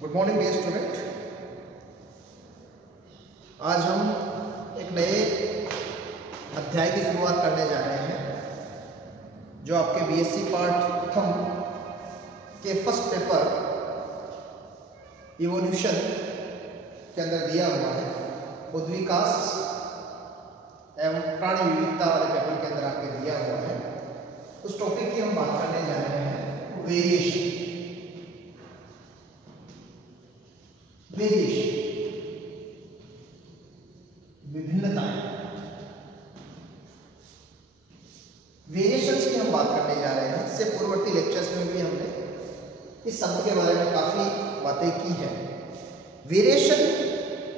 Good morning dear student. आज हम एक नए अध्याय की शुरुआत करने जा रहे हैं जो आपके बीएससी पार्ट प्रथम के फर्स्ट पेपर इवोल्यूशन के अंदर दिया हुआ है। उद्विकास एवं प्राणी विविधता वाले पेपर के अंदर आपके दिया हुआ है। उस टॉपिक की हम बात करने जा रहे हैं वेरिएशन। विभिन्नताएं, वेरिएशंस की हम बात करने जा रहे हैं। इससे पूर्ववर्ती लेक्चर्स में भी हमने इस शब्द के बारे में काफी बातें की है। वेरिएशन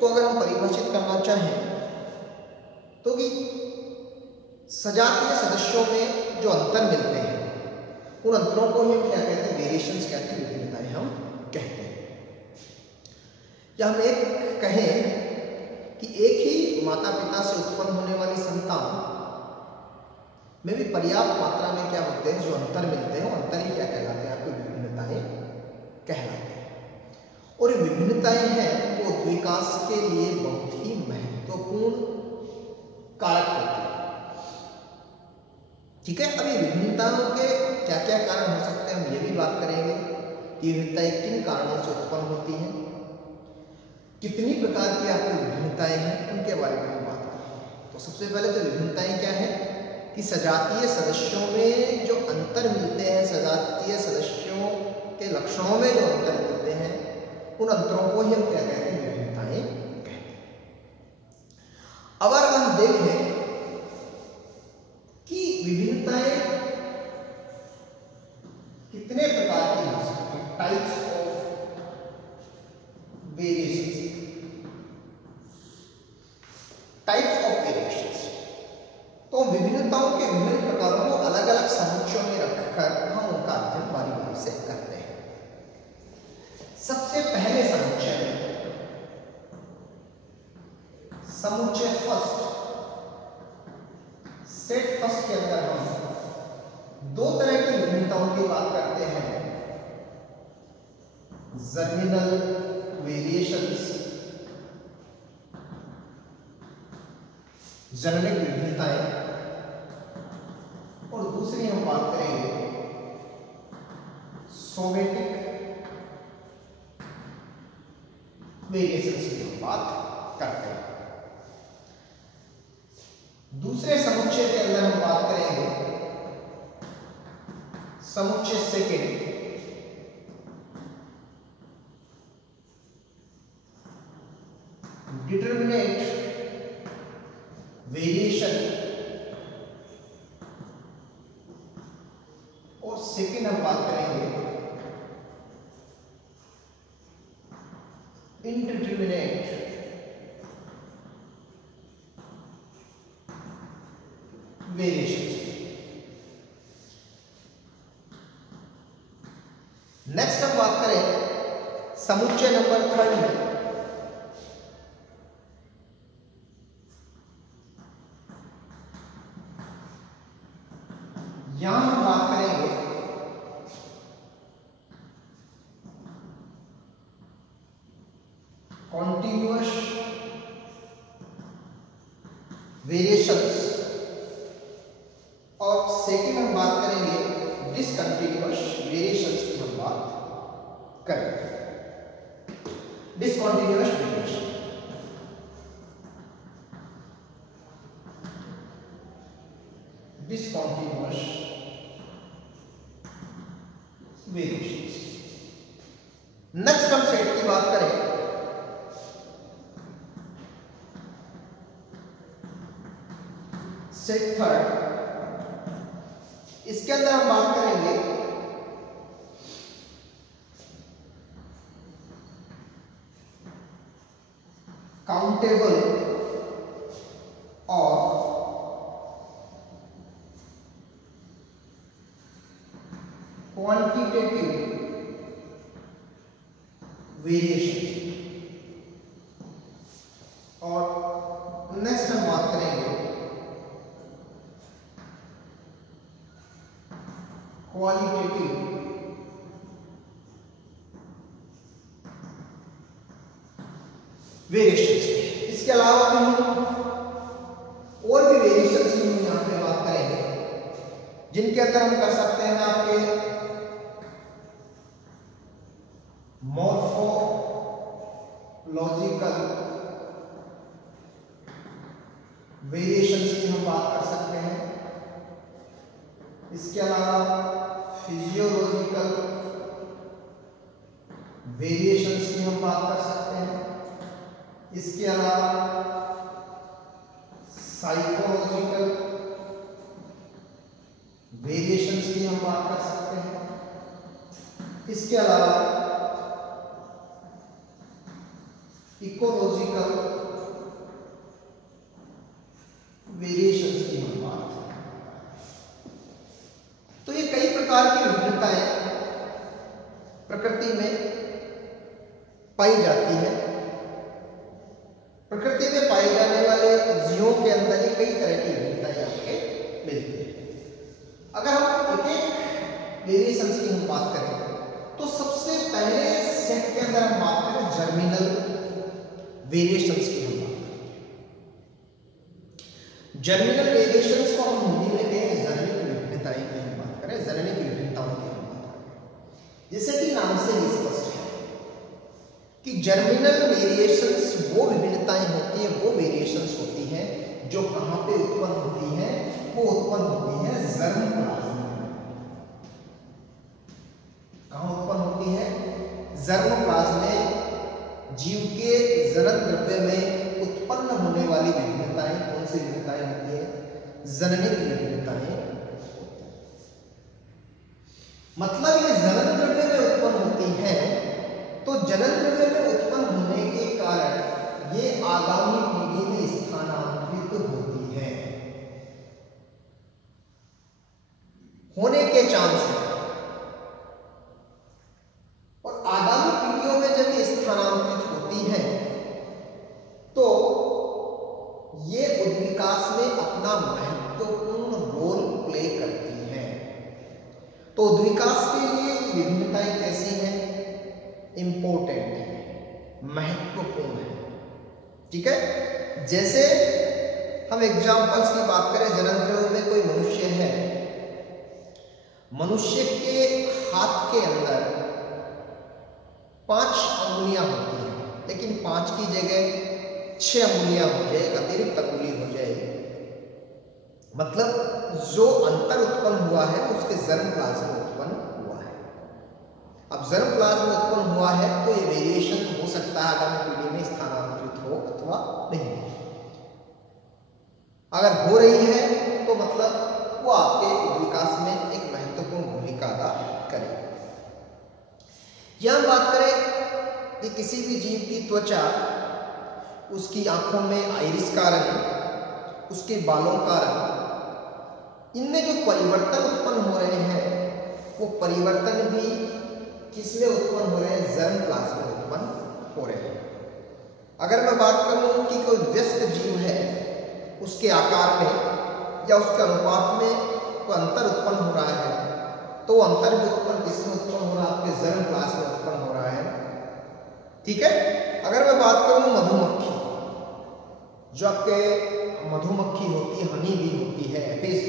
को अगर हम परिभाषित करना चाहें तो कि सजातीय सदस्यों में जो अंतर मिलते हैं उन अंतरों को ही हम क्या कहते हैं, वेरिएशंस कहते हैं, विभिन्नताएं हम कहते हैं। या हम एक कहें कि एक ही माता पिता से उत्पन्न होने वाली संतान में भी पर्याप्त मात्रा में क्या होते हैं, जो अंतर मिलते हैं वो अंतर ही क्या कहलाते हैं, आपको विभिन्नताएं कहलाते हैं। और ये विभिन्नताएं हैं वो विकास के लिए बहुत ही महत्वपूर्ण कारक होते हैं। ठीक है, अभी विभिन्नताओं के क्या क्या कारण हो सकते हैं हम ये भी बात करेंगे कि विभिन्नताएं किन कारणों से उत्पन्न होती हैं, कितनी प्रकार की आपको विभिन्नताएं हैं, उनके बारे में हम बात करेंगे। तो सबसे पहले तो विभिन्नताएं क्या है कि सजातीय सदस्यों में जो अंतर मिलते हैं, सजातीय सदस्यों के लक्षणों में जो अंतर मिलते हैं उन अंतरों को ही हम क्या कहते हैं, विभिन्नताएं कहते हैं। अब अगर हम देखें कि विभिन्नताएं कितने प्रकार की हो सकती हैं, types of variations, types of variations. तो विभिन्नताओं के विभिन्न प्रकारों को अलग अलग समुच्चयों में रखकर हम उनका अध्ययन बारी बारी से करते हैं। सबसे पहले समुच्चय फर्स्ट, सेट फर्स्ट के अंदर हम दो तरह की विभिन्नताओं की बात करते हैं, जर्मिनल वेरिएशंस, जेनेटिक विभिन्नताएं, और दूसरी हम बात करेंगे सोमेटिक वेरिएशंस की हम बात करते हैं। दूसरे समुच्चय के अंदर हम बात करेंगे समुच्चय सेकेंड, डिटरमिनेट वेरिएशन, और सेकेंड हम बात करेंगे इंडिटरमिनेट वेरिएशन। नेक्स्ट हम बात करें समुच्चय नंबर थर्ड में यहां हम बात करेंगे कॉन्टिन्यूअस वेरिएशंस, और सेकेंड हम बात करेंगे डिसकंटिन्यूअस वेरिएशंस की हम बात करेंगे। Discontinuous variation, discontinuous variations. Next हम सेट की बात करें सेट थर्ड, इसके अंदर हम बात करेंगे काउंटेबल और क्वांटिटेटिव वेरिएशन, और नेक्स्ट हम बात करेंगे क्वालिटेटिव वेरिएशंस की। इसके अलावा भी हम और भी वेरिएशंस की हम यहाँ पे बात करेंगे, जिनके अंदर हम कर सकते हैं आपके मॉर्फोलॉजिकल वेरिएशंस की हम बात कर सकते हैं। इसके अलावा फिजियोलॉजिकल वेरिएशंस की हम बात कर सकते हैं। इसके अलावा साइकोलॉजिकल वेरिएशंस की हम बात कर सकते हैं। इसके अलावा इकोलॉजिकल वेरिएशंस की हम बात करें। तो ये कई प्रकार की विभिन्नताएं प्रकृति में पाई जाती है। प्रकृति में पाए जाने वाले जीवों के अंदर ही कई तरह की विभिन्नताएं आपके मिलती है। अगर हम एक एक वेरिएशंस की हम बात करें तो सबसे पहले सेट के अंदर हम बात करें जर्मिनल वेरिएशंस की हम बात करें। जर्मिनल वेरिएशंस को हम हिंदी में कहें जैविक विभिन्नताएं की हम बात करें, जैविक विभिन्नताओं की हम बात करें। जैसे कि नाम से ही स्पष्ट है कि जर्मिनल वेरिएशंस वो विभिन्नताएं होती हैं, वो वेरिएशंस होती हैं जो कहां पे उत्पन्न होती हैं, वो उत्पन्न होती है जर्म प्लाज्म में। कहां उत्पन्न होती है? जर्म प्लाज्म में। जीव के जनन द्रव्य में उत्पन्न होने वाली विभिन्नताएं कौन सी विभिन्नताएं होती है? जननिक विभिन्नताएं। मतलब ये जनन द्रव्य में उत्पन्न होती है, तो जनन द्रव्य में उत्पन्न होने के कारण ये आगामी पीढ़ी में स्थानांतरित होती है, होने के चांस है। और आगामी पीढ़ियों में जब ये स्थानांतरित होती है तो ये उद्विकास में अपना महत्वपूर्ण रोल प्ले करती है। तो उद्विकास के लिए विभिन्नताएं कैसी हैं? इंपॉर्टेंट है, महत्वपूर्ण है। ठीक है, जैसे हम एग्जांपल्स की बात करें, जनन द्रव्य में कोई मनुष्य है, मनुष्य के हाथ के अंदर 5 अंगुलियां होती हैं, लेकिन 5 की जगह 6 अंगुलियां हो जाए, अतिरिक्त अंगुली हो जाए, मतलब जो अंतर उत्पन्न हुआ है उसके जर्म प्लाज्म में उत्पन्न हुआ है। अब जर्म प्लाज्म में उत्पन्न हुआ है तो ये वेरिएशन हो सकता है आगामी पीढ़ी में स्थानांतरित हो अथवा नहीं। अगर हो रही है तो मतलब वो आपके विकास में एक महत्वपूर्ण भूमिका अदा करेगी। यहां बात करें कि किसी भी जीव की त्वचा, उसकी आंखों में आइरिस का रंग, उसके बालों का रंग, इनमें जो परिवर्तन उत्पन्न हो रहे हैं वो परिवर्तन भी किसमें उत्पन्न हो रहे हैं? जर्म प्लाज्म में उत्पन्न हो रहे हैं। अगर मैं बात करूं कि कोई व्यस्क जीव है, उसके आकार में या उसके अनुपात में कोई अंतर उत्पन्न हो रहा है, तो वो अंतर भी उत्पन्न किसमें उत्पन्न हो रहा है? आपके जर्म प्लाज्म में उत्पन्न हो रहा है। ठीक है, अगर मैं बात करूं मधुमक्खी, जो आपके मधुमक्खी होती है, हनी भी होती है, एपिस,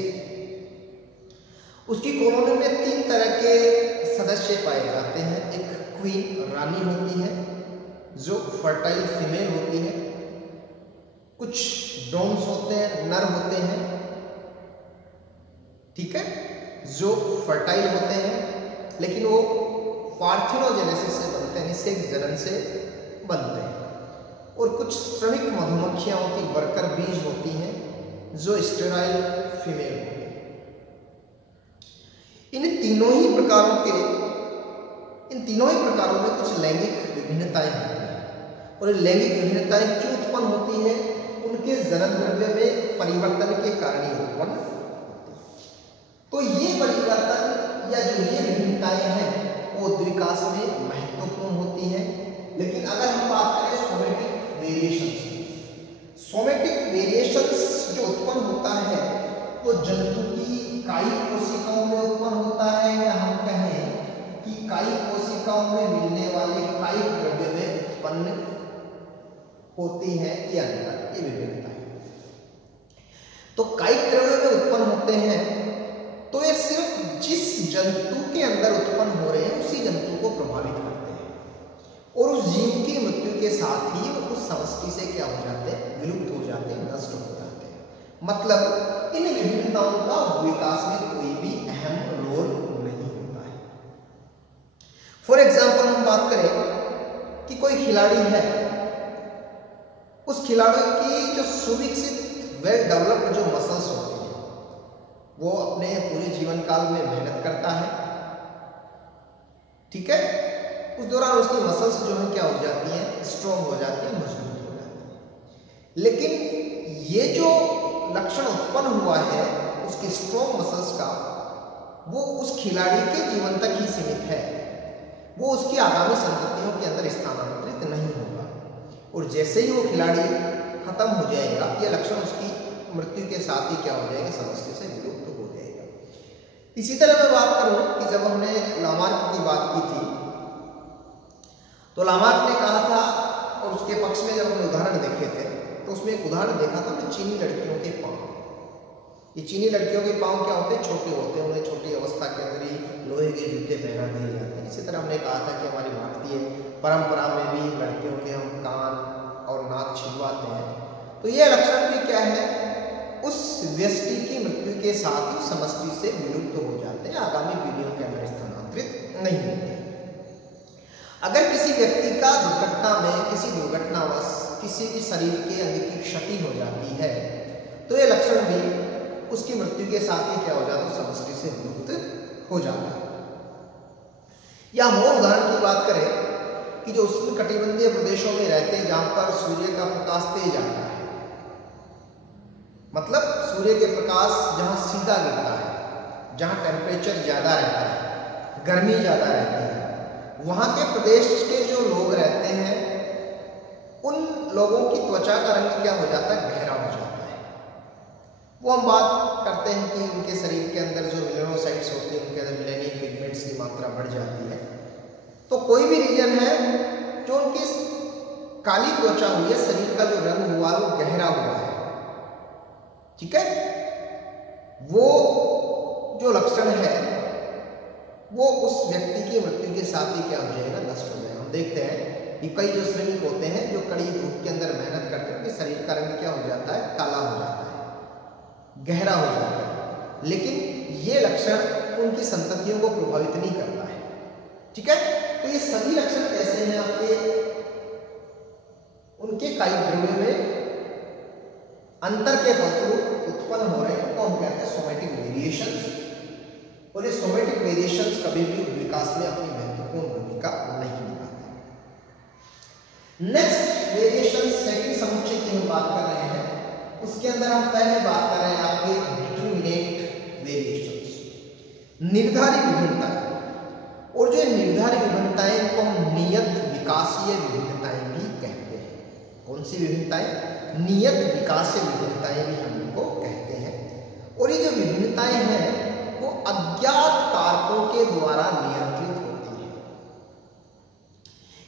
उसकी कॉलोनी में 3 तरह के सदस्य पाए जाते हैं। एक क्वीन, रानी होती है जो फर्टाइल फीमेल होती है, कुछ ड्रोन्स होते हैं, नर होते हैं, ठीक है, जो फर्टाइल होते हैं लेकिन वो पार्थिनोजेनेसिस से बनते हैं, निषेक जनन से बनते हैं। और कुछ श्रमिक मधुमक्खियां होती, वर्कर बीज होती हैं जो स्टेराइल फीमेल होती है। इन तीनों ही प्रकारों में कुछ लैंगिक विभिन्नताएं होती हैं। और लैंगिक विभिन्नताएं क्यों उत्पन्न होती है? उनके जनन द्रव्य में परिवर्तन के कारण ही उत्पन्न होती है। तो ये परिवर्तन या जो ये विभिन्नताएं हैं वो विकास में महत्वपूर्ण होती हैं। लेकिन अगर हम बात करें सोमेटिक वेरिएशंस की, सोमेटिक वेरिएशंस जो उत्पन्न होता है वो जंतु की कायिक कोशिकाओं में उत्पन्न होता है, या हम कहें कि कायिक कोशिकाओं में मिलने वाले कायिक द्रव्य में उत्पन्न होती हैं ये अंतर, ये विभिन्नता है। तो कायिक द्रव्य में उत्पन्न होते हैं तो ये सिर्फ जिस जंतु के अंदर उत्पन्न हो रहे हैं उसी जंतु को प्रभावित करते हैं और उस जीव की मृत्यु के साथ ही उस समष्टि से क्या हो जाते हैं, विलुप्त हो जाते हैं, नष्ट हो जाते हैं। मतलब इन विभिन्नताओं का विकास में कोई भी अहम रोल नहीं होता है। फॉर एग्जाम्पल हम बात करें कि कोई खिलाड़ी है, उस खिलाड़ी की जो सुविकसित वेल डेवलप्ड जो मसल्स होते हैं वो अपने पूरे जीवन काल में मेहनत करता है, ठीक है। उस दौरान उसकी मसल्स जो है क्या हो जाती हैं, स्ट्रॉन्ग हो जाती है, मजबूत हो जाती है। लेकिन ये जो लक्षण उत्पन्न हुआ है उसकी स्ट्रॉन्ग मसल्स का, वो उस खिलाड़ी के जीवन तक ही सीमित है, वो उसकी आगामी संततियों के अंदर स्थानांतरित नहीं होगा। और जैसे ही वो खिलाड़ी खत्म हो जाएगा, ये लक्षण उसकी मृत्यु के साथ ही क्या हो जाएगा, समष्टि से विलुप्त हो जाएगा। इसी तरह मैं बात करूं कि जब हमने लामार्क की बात की थी तो लामार्क ने कहा था, और उसके पक्ष में जब हमने उदाहरण देखे थे तो उसमें एक उदाहरण देखा था कि चीनी लड़कियों के पांव। ये चीनी लड़कियों के पांव क्या होते हैं, छोटे होते हैं, उन्हें छोटी अवस्था के अंदर ही लोहे के जूते पहना दिए जाते हैं। इसी तरह हमने कहा था कि हमारी भारतीय परंपरा में भी लड़कियों के हम कान और नाक छिलवाते हैं। तो ये लक्षण भी क्या है, उस व्यक्ति की मृत्यु के साथ ही समष्टि से विलुप्त हो जाते हैं, आगामी पीढ़ियों के अंदर स्थानांतरित नहीं होते। अगर किसी व्यक्ति का दुर्घटना में, किसी दुर्घटनावश किसी भी शरीर के अंग की क्षति हो जाती है तो ये लक्षण भी उसकी मृत्यु के साथ ही क्या हो जाता है, समष्टि से विलुप्त हो जाता है। या हम उदाहरण की बात करें कि जो उष्णकटिबंधीय प्रदेशों में रहते हैं जहां पर सूर्य का प्रकाश तेज आता है, मतलब सूर्य के प्रकाश जहां सीधा गिरता है, जहां टेम्परेचर ज्यादा रहता है, गर्मी ज्यादा रहती है, वहां के प्रदेश के जो लोग रहते हैं उन लोगों की त्वचा का रंग क्या हो जाता है, गहरा हो जाता है। वो हम बात करते हैं कि उनके शरीर के अंदर जो मेलानोसाइट्स होते हैं, उनके अंदर मेलानिन पिगमेंट्स की मात्रा बढ़ जाती है। तो कोई भी रीजन है जो उनकी काली त्वचा हुई है, शरीर का जो रंग हुआ है वो गहरा हुआ है, ठीक है, वो जो लक्षण है वो उस व्यक्ति की मृत्यु के साथ ही क्या हो जाएगा, नष्ट हो जाएगा। हम देखते हैं कि कई जो श्रमिक होते हैं जो कड़ी धूप के अंदर मेहनत करते हैं, उनके शरीर का रंग क्या हो जाता है, काला हो जाता है, गहरा हो जाता है, लेकिन ये लक्षण उनकी संततियों को प्रभावित नहीं करता है, ठीक है। तो ये सभी लक्षण कैसे हैं आपके, उनके कायिक द्रव्य में अंतर के फलस्वरूप उत्पन्न हो रहे हैं, तो हम कहते हैं सोमैटिक वेरिएशंस। और ये सोमैटिक वेरिएशंस कभी भी विकास में अपनी महत्वपूर्ण भूमिका नहीं निभाते। नेक्स्ट वेरिएशन सेकंड समुच्चय की हम बात कर रहे हैं, उसके अंदर हम पहले बात कर रहे हैं आपके डिटरमिनेट वेरिएशंस, निर्धारित विभिन्नताएं। और जो निर्धारित विभिन्नताएं को हम नियत विकासीय विभिन्नताएं भी कहते हैं। कौन सी विभिन्नताएं, नियत विकासीय विभिन्नताएं भी हम इनको कहते हैं। और ये जो विभिन्नताएं हैं वो अज्ञात कारकों के द्वारा नियंत्रित होती हैं।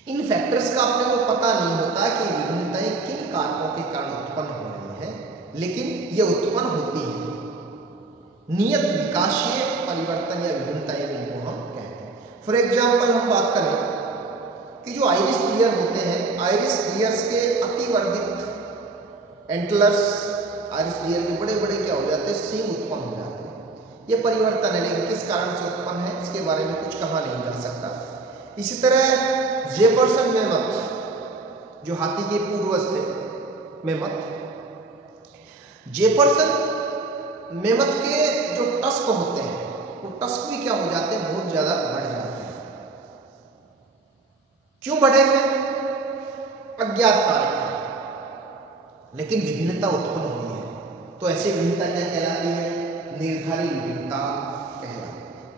इन फैक्टर्स का अपने को पता नहीं होता कि विभिन्नताएं किन कारकों के कारण उत्पन्न हो रही हैं, लेकिन ये उत्पन्न होती हैं। नियत विकासीय परिवर्तन या विभिन्नताएं भी इनको हम कहते हैं। फॉर एग्जाम्पल हम बात करें कि जो आइरिस डियर होते हैं, आइरिस डियर्स के अतिवर्धित एंटलर्स, आइरिस डियर के बड़े बड़े क्या हो जाते हैं, सींग उत्पन्न हो जाते हैं। ये परिवर्तन है, लेकिन किस कारण से उत्पन्न है इसके बारे में कुछ कहा नहीं जा सकता। इसी तरह जेफरसन मेमथ, जो हाथी के पूर्वज थे मेमथ, जेफरसन मेमथ के जो टस्क होते हैं वो टस्क भी क्या हो जाते हैं, बहुत ज्यादा बढ़ जाते हैं। क्यों बढ़े हैं, अज्ञात कारक है, लेकिन विभिन्नता उत्पन्न हुई है। तो ऐसी विभिन्नता क्या कहलाती है, निर्धारित विभिन्नता कहलाती है।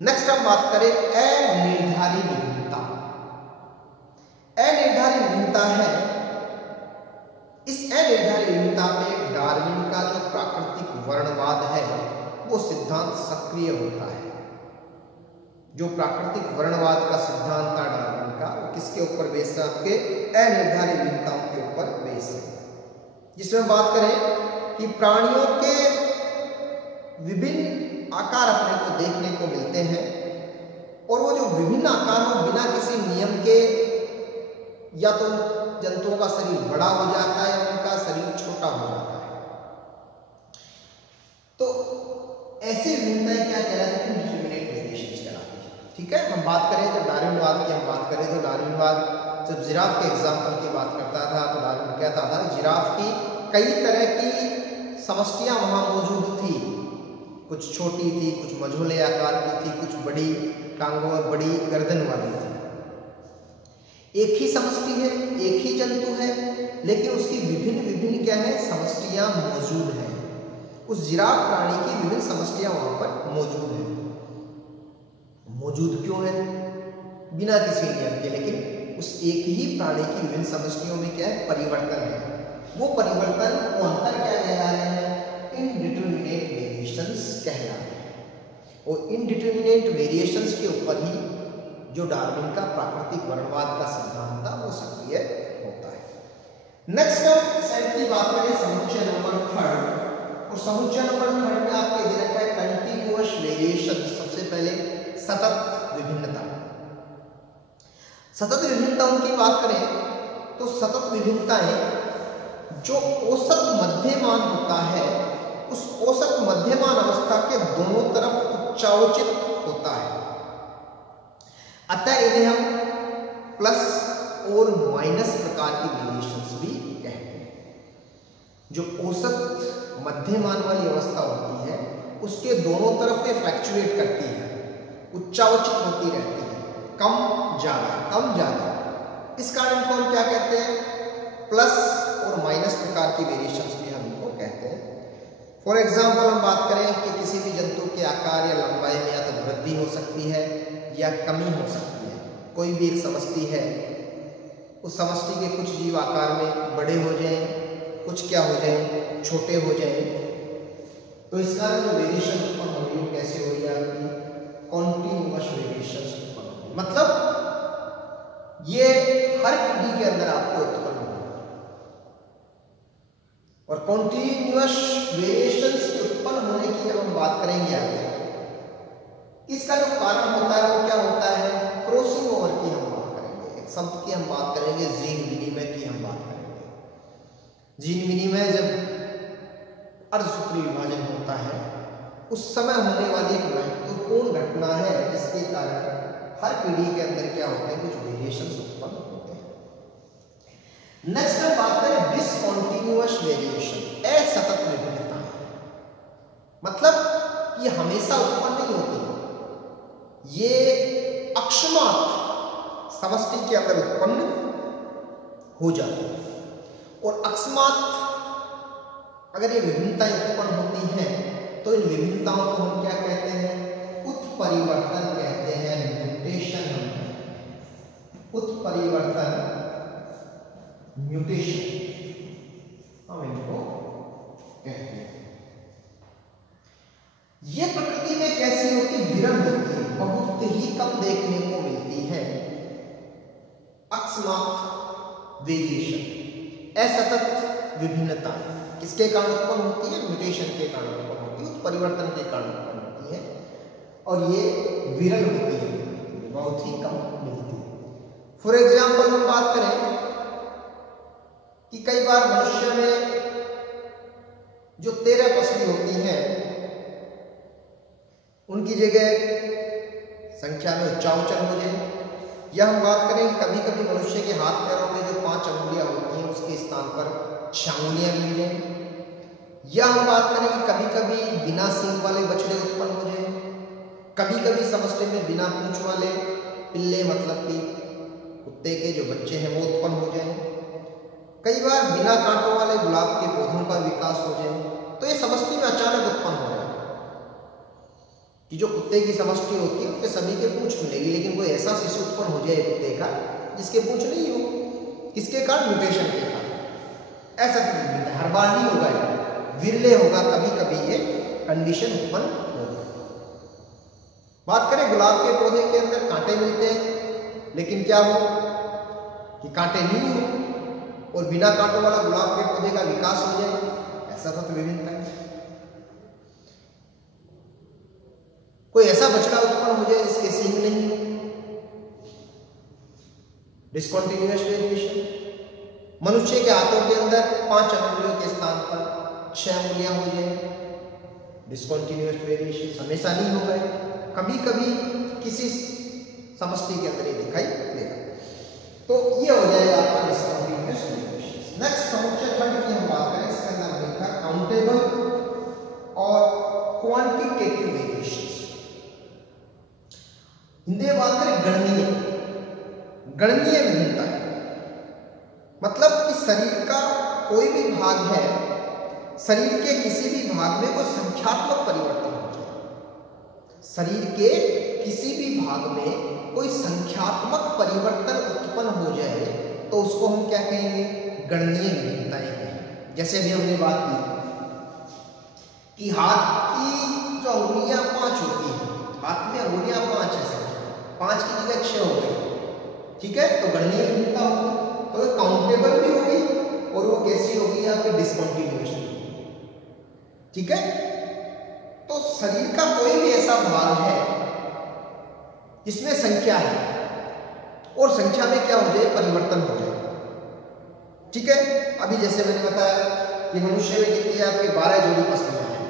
नेक्स्ट हम बात करें अनिर्धारित विभिन्नता। अनिर्धारित विभिन्नता है, इस अनिर्धारित विभिन्नता पे डार्विन का जो प्राकृतिक वर्णवाद है वो सिद्धांत सक्रिय होता है। जो प्राकृतिक वर्णवाद का सिद्धांत था डार्विन का, वो किसके ऊपर बेस है? आपके अनिर्धारित विभिन्नताओं के ऊपर बेस है, जिसमें बात करें कि प्राणियों के विभिन्न आकार अपने को देखने को मिलते हैं, और वो जो विभिन्न आकार हो बिना किसी नियम के, या तो जंतुओं का शरीर बड़ा हो जाता है या उनका शरीर छोटा हो जाता है। तो ऐसे विभिन्नताएं क्या कहलाती है? इंडिटरमिनेट वेरिएशंस कहलाती है। ठीक है, हम बात करें जब डार्विनवाद की हम बात करें तो डार्विनवाद जब जिराफ के एग्जाम्पल की बात करता था तो डार्विन कहता था जिराफ की कई तरह की समष्टियां वहां मौजूद थी, कुछ छोटी थी, कुछ मझोले आकार की थी, कुछ बड़ी टांगों और बड़ी गर्दन वाली थी। एक ही समष्टि है, एक ही जंतु है, लेकिन उसकी विभिन्न विभिन्न क्या है? समष्टियां मौजूद हैं। उस जिराफ प्राणी की विभिन्न समष्टियां वहां पर मौजूद हैं। मौजूद क्यों है? बिना किसी नियम के, लेकिन उस एक ही प्राणी की विभिन्न समष्टियों में क्या है? परिवर्तन है। वो परिवर्तन, वो अंतर क्या कहला रहे हैं? इनडिटरमिनेट वेरिएशंस कहला रहे हैं। और इनडिटरमिनेट वेरिएशंस के ऊपर ही जो डार्विन का प्राकृतिक वर्णवाद का सिद्धांत था वो सक्रिय होता है। नेक्स्ट हम सेट की बात करें समुच्चय नंबर 3, और समुच्चय नंबर 3 में आपके दे रखा है कंटीन्यूअस वेरिएशन। सबसे पहले सतत विभिन्नता। सतत विभिन्नताओं की बात करें तो सतत विभिन्नताएं जो औसत मध्यमान होता है, उस औसत मध्यमान अवस्था के दोनों तरफ उच्चावचित होता है। अतः इन्हें हम प्लस और माइनस प्रकार की वेरिएशंस भी कहते हैं। जो औसत मध्यमान वाली अवस्था होती है उसके दोनों तरफ ये फ्लक्चुएट करती है, उच्चावचित होती रहती है, कम ज्यादा कम ज्यादा। इस कारण को हम क्या कहते हैं? प्लस और माइनस प्रकार की वेरिएशंस भी हम इनको कहते हैं। फॉर एग्जाम्पल हम बात करें कि किसी भी जंतु के आकार या लंबाई में या तो वृद्धि हो सकती है या कमी हो सकती है। कोई भी एक समष्टि है, उस समष्टि के कुछ जीव आकार में बड़े हो जाएं, कुछ क्या हो जाएं? छोटे हो जाएं। तो इस कारण जो वेरिएशन उत्पन्न हो रही है कैसे हो रही है? आपकी कॉन्टिन्यूअस वेरिएशंस उत्पन्न हो रही है। मतलब ये हर पीढ़ी के अंदर आपको उत्पन्न हो रही है। और कॉन्टिन्यूअस वेरिएशंस उत्पन्न होने की जब हम बात करेंगे आगे, इसका जो कारण होता है वो क्या होता है? क्रॉसिंग ओवर की हम बात करेंगे, एक शब्द की हम बात करेंगे, जीन विनिमय की हम बात करेंगे। जीन विनिमय जब अर्धसूत्रीय विभाजन होता है उस समय होने वाली एक महत्वपूर्ण घटना है, जिसके कारण हर पीढ़ी के अंदर क्या होता है? कुछ वेरिएशंस उत्पन्न होते हैं। नेक्स्ट हम बात करें डिसकंटीन्यूअस वेरिएशन, असतत विभिन्नता। मतलब ये हमेशा उत्पन्न नहीं होती, ये अकस्मात समष्टि के अंदर उत्पन्न हो जाती है। और अकस्मात अगर ये विभिन्नताएं उत्पन्न होती हैं तो इन विभिन्नताओं को हम क्या कहते हैं? उत्परिवर्तन कहते हैं, म्यूटेशन। उत्परिवर्तन, म्यूटेशन हम इनको कहते हैं। ये प्रकृति में कैसी होती? विरल होती है, बहुत ही कम देखने को मिलती है। अकस्मात वेरिएशन, असतत विभिन्नता किसके कारण उत्पन्न होती है? म्यूटेशन के कारण उत्पन्न होती है, परिवर्तन के कारण उत्पन्न होती है, और ये विरल होती है, बहुत ही कम मिलती है। फॉर एग्जाम्पल हम बात करें कि कई बार मनुष्य में जो 13 पसली होती हैं उनकी जगह संख्या में उच्चावचन हो जाए, या हम बात करें कभी कभी मनुष्य के हाथ पैरों में जो 5 अंगुलियां होती हैं उसके स्थान पर 6 अंगुलियां मिल जाए, या हम बात करें कि कभी कभी बिना सींग वाले बछड़े उत्पन्न हो जाए, कभी कभी समष्टि में बिना पूंछ वाले पिल्ले मतलब कि कुत्ते के जो बच्चे हैं वो उत्पन्न हो जाए, कई बार बिना कांटों वाले गुलाब के पौधों का विकास हो जाए। तो ये समष्टि में अचानक उत्पन्न हो रहा है कि जो कुत्ते की समष्टि होती है उसके सभी के पूंछ मिलेगी, लेकिन कोई ऐसा शिशु उत्पन्न हो जाए कुत्ते का जिसके पूंछ नहीं हो, किसके कारण? म्यूटेशन के कारण। ऐसा तो नहीं मिलता, हर बार नहीं होगा, विरले होगा, कभी कभी ये कंडीशन उत्पन्न होगी। बात करें गुलाब के पौधे के अंदर कांटे मिलते हैं, लेकिन क्या हो कि कांटे नहीं हो और बिना कांटों वाला गुलाब के पौधे का विकास हो जाए, ऐसा तो विभिन्नता है। कोई ऐसा बछड़ा उत्पन्न हो जाए जिसके सींग नहीं हो, डिस्कंटिन्यूअस वेरिएशन। मनुष्य के हाथों के अंदर 5 अंगुलियों के स्थान पर 6 अंगुलियां हो जाए, डिस्कंटिन्यूअस वेरिएशन। हमेशा नहीं होगा, कभी कभी किसी समष्टि के अंदर ये दिखाई देगा, तो ये हो जाएगा आपका डिस्कंटिन्यूअस वेरिएशन। नेक्स्ट समुच्चय खंड की हम बात करें, इसके अंदर हमने लिखा काउंटेबल और क्वांटिटेटिव वेरिएशन। हिंदी में बात करें गणनीय, गणनीय विभिन्नता है, मतलब कि शरीर का कोई भी भाग है, शरीर के किसी भी भाग में कोई संख्यात्मक परिवर्तन हो जाए, शरीर के किसी भी भाग में कोई संख्यात्मक परिवर्तन उत्पन्न हो जाए तो उसको हम क्या कहेंगे, गणनीय विभिन्नताएं कहेंगे। जैसे अभी हमने बात की कि हाथ की जो अंगुलियां 5 होती हैं, हाथ में अंगुलियां 5 है, 5 की जगह 6 हो गई, ठीक है, तो गणनीय विभिन्नता होगी, तो ये काउंटेबल भी होगी और वो कैसी होगी आपकी डिस्कंटिन्यूअस, ठीक है। तो शरीर का कोई भी ऐसा भाग है जिसमें संख्या है और संख्या में क्या हो जाए, परिवर्तन हो जाए, ठीक है। अभी जैसे मैंने बताया कि मनुष्य में कितनी है आपके 12 जोड़ी पसलियां हैं,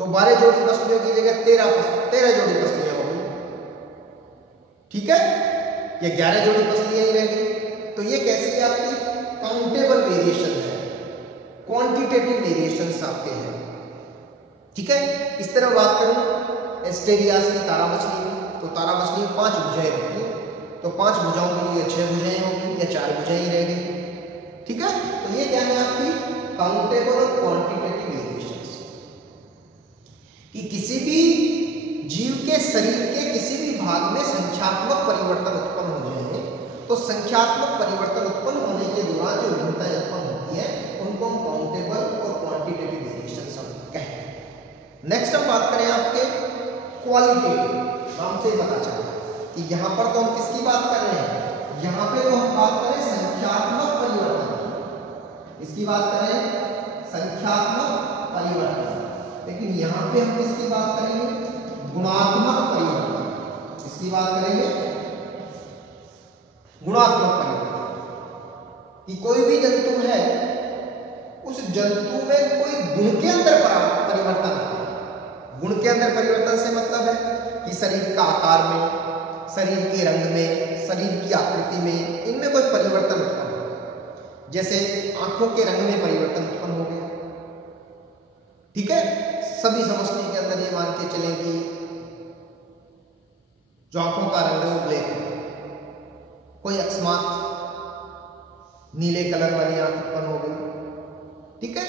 तो 12 जोड़ी पसलियों की जगह 13 जोड़ी पसलियां होगी, ठीक है, ये 11 जोड़ी पसलियां ही रह गई। तो ये कैसी है आपकी काउंटेबल वेरिएशन है, क्वांटिटेटिव वेरिएशंस आपके हैं, ठीक है। इस तरह बात करूं एस्टेरियास की तारा मछली में, तो तारा मछली में 5 भुजाएं होती है, तो 5 भुजाओं के लिए 6 भुजाएं होंगी या 4 भुजाएं ही रह गई, ठीक है। तो ये क्या है आपकी काउंटेबल और क्वांटिटेटिव वेरिएशंस, कि किसी भी जीव के शरीर के किसी भी भाग में संख्यात्मक परिवर्तन उत्पन्न हो जाए, तो संख्यात्मक परिवर्तन उत्पन्न होने के दौरान जो भिन्नताएं उत्पन्न होती है उनको हम काउंटेबल और क्वांटिटेटिव वेरिएशंस कहते हैं। नेक्स्ट हम बात करें आपके क्वालिटेटिव, नाम से पता चलता है कि यहाँ पर तो हम किसकी बात कर रहे हैं, यहाँ पे तो हम बात करें संख्यात्मक परिवर्तन, इसकी बात करें संख्यात्मक परिवर्तन, लेकिन यहाँ पे हम किसकी बात करेंगे, गुणात्मक परिवर्तन, इसकी बात करेंगे गुणात्मक परिवर्तन, कि कोई भी जंतु है उस जंतु में कोई गुण के अंदर परिवर्तन है। गुण के अंदर परिवर्तन से मतलब है कि शरीर का आकार में, शरीर के रंग में, शरीर की आकृति में, इनमें कोई परिवर्तन उत्पन्न हो, जैसे आंखों के रंग में परिवर्तन उत्पन्न हो गया, ठीक है। सभी समष्टि के अंदर ये मान के चलें कि जो आंखों का रंग है वो ब्लैक है, कोई अकस्मात नीले कलर वाली आंख उत्पन्न हो गई, ठीक है।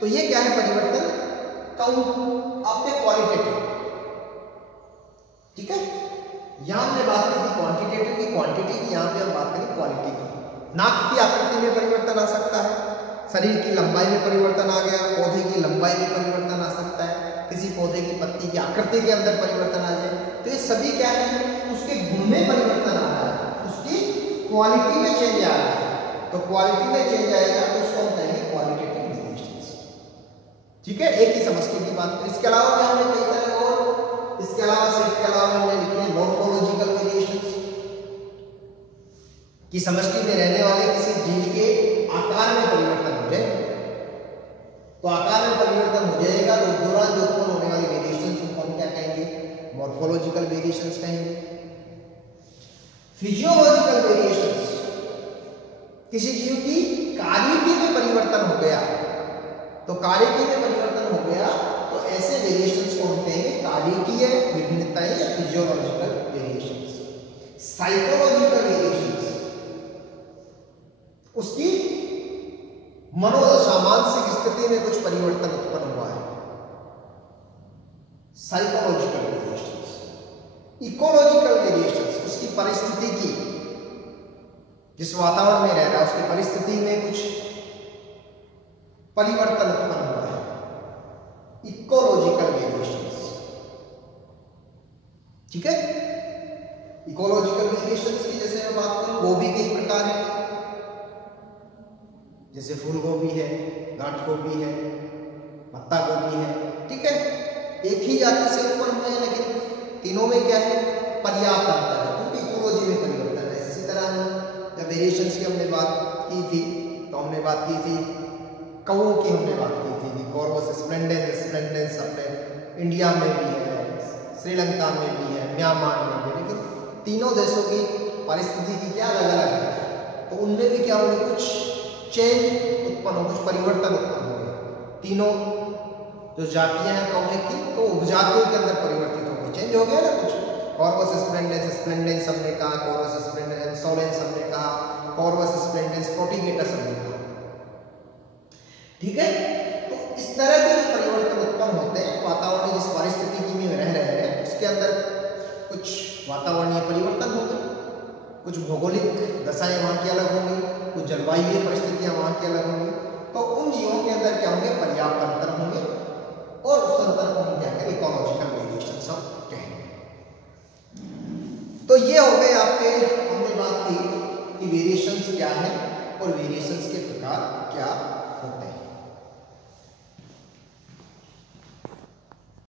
तो ये क्या है परिवर्तन, काउंट आपने क्वालिटेटिव, ठीक है। यहां हमने बात की थी क्वांटिटेटिव की, क्वांटिटी की, यहां पे हम बात करें क्वालिटी की। नाक की आकृति में परिवर्तन आ सकता है, शरीर की लंबाई में परिवर्तन आ गया, पौधे की लंबाई में परिवर्तन आ सकता है, किसी पौधे की पत्ती की आकृति के अंदर परिवर्तन आ जाए, तो ये सभी क्या है, उसके गुण में परिवर्तन आ रहा है, उसकी क्वालिटी में चेंज आ रहा है, तो क्वालिटी में चेंज आएगा तो उसको हम कहेंगे क्वालिटेटिव वेरिएशंस, ठीक है। एक ही समष्टि की बात करें, इसके अलावा भी हमने कई तरह और, इसके अलावा सेट के अलावा हमने लिखे मॉर्फोलॉजिकल वेरिएशंस, कि समष्टि में रहने वाले किसी जीव के आकार में परिवर्तन हो जाए, तो आकार में परिवर्तन हो जाएगा तो उस दौरान जो उत्पन्न होने वाली वेरिएशंस उनको हम क्या कहेंगे, मॉर्फोलॉजिकल वेरिएशंस कहेंगे। फिजियोलॉजिकल वेरिएशंस, किसी जीव की कार्यकी में परिवर्तन हो गया, तो कार्यकी में परिवर्तन हो गया तो ऐसे वेरिएशंस को हम कहेंगे कार्यकीय विभिन्नताएं या फिजियोलॉजिकल वेरिएशंस। साइकोलॉजिकल वेरिएशंस, उसकी मनोदशा, मानसिक स्थिति में कुछ परिवर्तन उत्पन्न हुआ है, साइकोलॉजिकल वेरिएशंस। इकोलॉजिकल वेरिएशंस, उसकी परिस्थिति की, जिस वातावरण में रह रहा है उसकी परिस्थिति में कुछ परिवर्तन उत्पन्न हुआ है, इकोलॉजिकल वेरिएशंस। ठीक है। इकोलॉजिकल वेरिएशंस की जैसे मैं बात करूं, गोभी कई प्रकार है, जैसे फूल गोभी है, गांठ गोभी है, पत्ता गोभी है, ठीक है। एक ही जाति से उत्पन्न हुए हैं, लेकिन तीनों में क्या है, पर्याप्त अंतर है, क्योंकि इकोलॉजी में परिवर्तन है। इसी तरह जब वेरिएशंस की हमने बात की थी, तो हमने बात की थी कौओं की, हमने बात की थी कॉर्वस स्प्लेंडेंस अपने इंडिया में भी है, श्रीलंका में भी है, म्यांमार में भी, लेकिन तीनों देशों की परिस्थिति की क्या अलग अलग है, तो उनमें भी क्या होगा, कुछ चेंज उत्पन्न हो, कुछ परिवर्तन उत्पन्न हो गए। तीनों जो जातियां हैं कौवे की, तो उपजातियों के अंदर परिवर्तित हो गए, चेंज हो गया ना कुछ। कॉर्वस स्प्लेंडेंस हमने कहा, कॉर्वस स्प्लेंडेंस इंसोलेंस हमने कहा, कॉर्वस स्प्लेंडेंस प्रोटिगेटस हमने कहा, ठीक है। तो इस तरह के जो परिवर्तन उत्पन्न होते हैं वातावरण जिस परिस्थिति में रह रहे हैं उसके अंदर, कुछ वातावरणीय परिवर्तन होंगे, कुछ भौगोलिक दशाएं वहाँ की अलग होंगी, कुछ जलवायु परिस्थितियां वहाँ की अलग होंगी, तो उन जीवों के अंदर क्या होंगे, पर्याप्त अंतर होंगे, और उस अंतर को हम क्या कहें, इकोलॉजिकल वेरिएशंस हम कहेंगे। तो ये हो गए आपके, हमने बात की कि वेरिएशंस क्या है और वेरिएशंस के प्रकार क्या